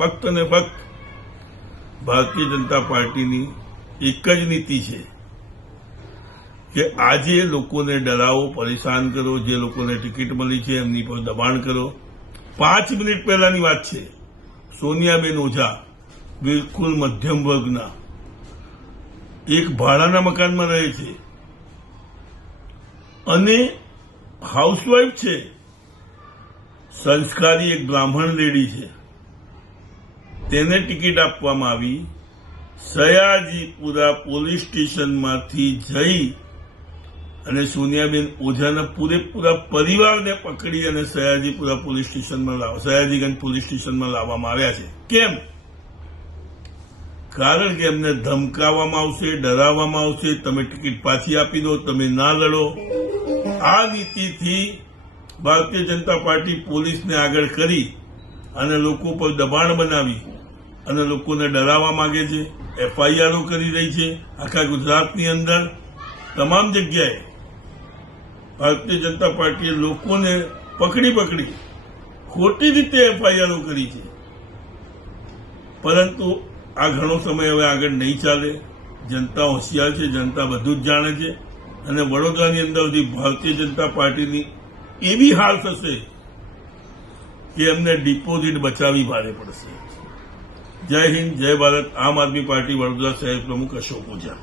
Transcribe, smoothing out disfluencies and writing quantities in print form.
ફક્ત ને ફક્ત ભારતીય જનતા પાર્ટીની એક જ નીતિ છે કે આજે લોકોને ડરાવો, પરેશાન કરો, જે લોકોને ટિકિટ મળી છે એમની પર દબાણ કરો. 5 મિનિટ પહેલાની વાત છે, સોનિયાબેન ઓઝા બિલકુલ મધ્યમ વર્ગના એક ભાડાના મકાનમાં રહે છે અને હાઉસવાઇફ છે, સંસ્કારી એક બ્રાહ્મણ લેડી છે. તેને ટિકિટ આપવામાં આવી. સયાજીપુરા પોલીસ સ્ટેશનમાંથી જઈ અને સોનિયાબેન ઓઝાના પૂરેપૂરા પરિવારને પકડી અને સયાજીગંજ પોલીસ સ્ટેશનમાં લાવવામાં આવ્યા છે. કેમ? કારણ કે એમને ધમકાવવામાં આવશે, ડરાવવામાં આવશે, તમે ટિકિટ પાછી આપી દો, તમે ના લડો. આ નીતિથી ભારતીય જનતા પાર્ટી પોલીસને આગળ કરી અને લોકો પર દબાણ બનાવી અને લોકોને ડરાવવા માંગે છે. એફઆઈઆરો કરી રહી છે. આખા ગુજરાતની અંદર તમામ જગ્યાએ ભારતીય જનતા પાર્ટીએ લોકોને પકડી ખોટી રીતે એફઆઈઆરો કરી છે. પરંતુ આ ઘણો સમય હવે આગળ નહીં ચાલે. જનતા હોશિયાર છે, જનતા બધું જ જાણે છે અને વડોદરાની અંદરથી ભારતીય જનતા પાર્ટીની એવી હાલ થશે કે એમને ડિપોઝિટ બચાવવી ભારે પડશે. જય હિન્દ, જય ભારત. આમ આદમી પાર્ટી વડોદરા શહેર પ્રમુખ અશોક ઓઝા.